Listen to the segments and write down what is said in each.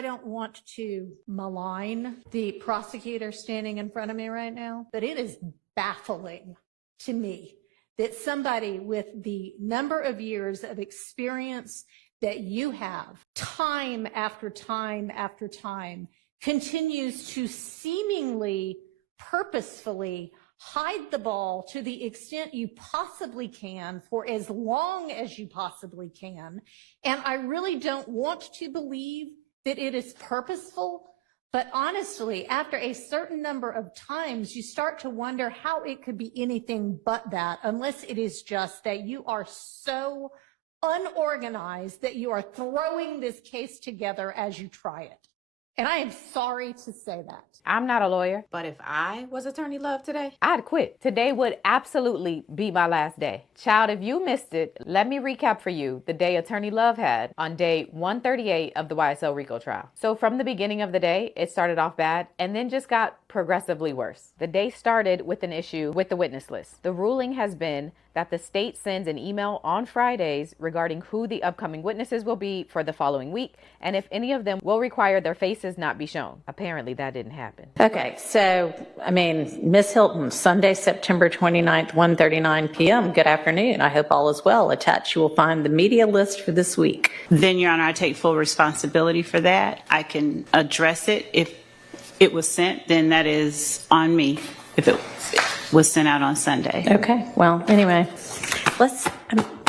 don't want to malign the prosecutor standing in front of me right now, but it is baffling to me that somebody with the number of years of experience that you have, time after time after time, continues to seemingly purposefully hide the ball to the extent you possibly can for as long as you possibly can. And I really don't want to believe that it is purposeful, but honestly, after a certain number of times, you start to wonder how it could be anything but that, unless it is just that you are so unorganized that you are throwing this case together as you try it. And I am sorry to say that. I'm not a lawyer, but if I was Attorney Love today, I'd quit. Today would absolutely be my last day. Child, if you missed it, let me recap for you the day Attorney Love had on day 138 of the YSL RICO trial. So from the beginning of the day, it started off bad and then just got progressively worse. The day started with an issue with the witness list. The ruling has been that the state sends an email on Fridays regarding who the upcoming witnesses will be for the following week, and if any of them will require their faces not be shown. Apparently that didn't happen. Okay, so, Ms. Hilton, Sunday, September 29th, 1:39 p.m., good afternoon. I hope all is well. Attached, you will find the media list for this week. Then, Your Honor, I take full responsibility for that. I can address it. If it was sent, then that is on me. If it was sent out on Sunday. Okay, well, anyway, let's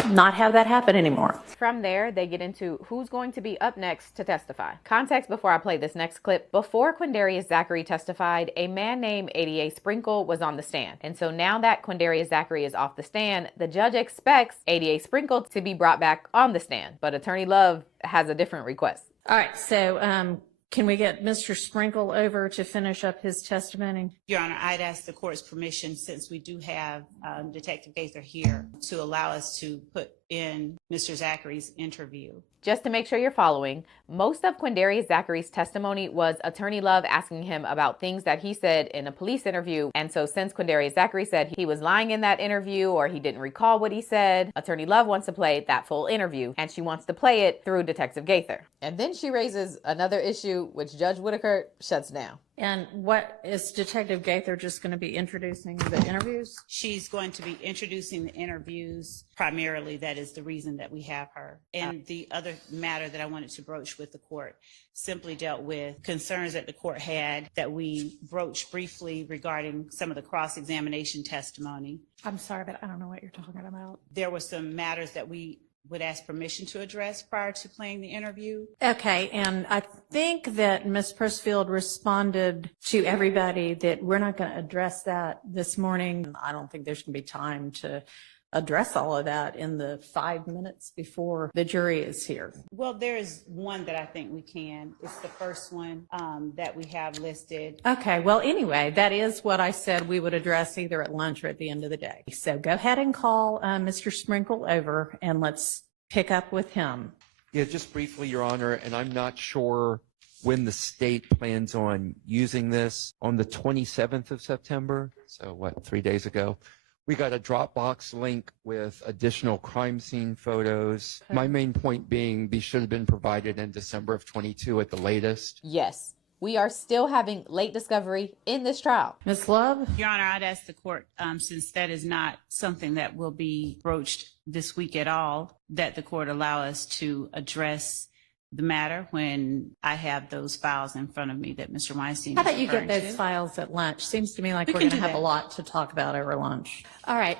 not have that happen anymore. From there, they get into who's going to be up next to testify. Context before I play this next clip. Before Quindarius Zachary testified, a man named ADA Sprinkle was on the stand. And so now that Quindarius Zachary is off the stand, the judge expects ADA Sprinkle to be brought back on the stand. But Attorney Love has a different request. All right, so can we get Mr. Sprinkle over to finish up his testimony? Your Honor, I'd ask the court's permission, since we do have Detective Gaither here, to allow us to put in Mr. Zachary's interview. Just to make sure you're following, most of Quindarius Zachary's testimony was Attorney Love asking him about things that he said in a police interview. And so since Quindarius Zachary said he was lying in that interview or he didn't recall what he said, Attorney Love wants to play that full interview, and she wants to play it through Detective Gaither. And then she raises another issue which Judge Whitaker shuts down. And what is Detective Gaither just going to be introducing the interviews? She's going to be introducing the interviews primarily. That is the reason that we have her. And the other matter that I wanted to broach with the court simply dealt with concerns that the court had that we broached briefly regarding some of the cross-examination testimony. I'm sorry, but I don't know what you're talking about. There were some matters that we would ask permission to address prior to playing the interview. Okay, and I think that Ms. Persfield responded to everybody that we're not going to address that this morning. I don't think there's going to be time to address all of that in the 5 minutes before the jury is here. Well, there is one that I think we can. It's the first one that we have listed. Okay, well, anyway, that is what I said we would address either at lunch or at the end of the day. So go ahead and call Mr. Sprinkle over and let's pick up with him. Yeah, just briefly, Your Honor, and I'm not sure when the state plans on using this. On the 27th of September, so what, 3 days ago, we got a Dropbox link with additional crime scene photos. My main point being these should have been provided in December of 22 at the latest. Yes, we are still having late discovery in this trial. Ms. Love? Your Honor, I'd ask the court, since that is not something that will be broached this week at all, that the court allow us to address the matter when I have those files in front of me that Mr. Weinstein How is about you get referring those to. files at lunch? Seems to me like We we're can going to do have a that. lot to talk about over lunch. All right.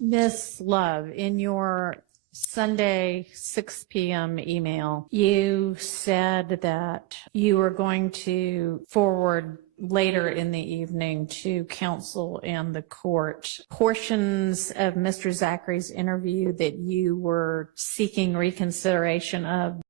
Ms. Love, in your Sunday 6 p.m. email, you said that you were going to forward later in the evening to counsel and the court portions of Mr. Zachary's interview that you were seeking reconsideration of.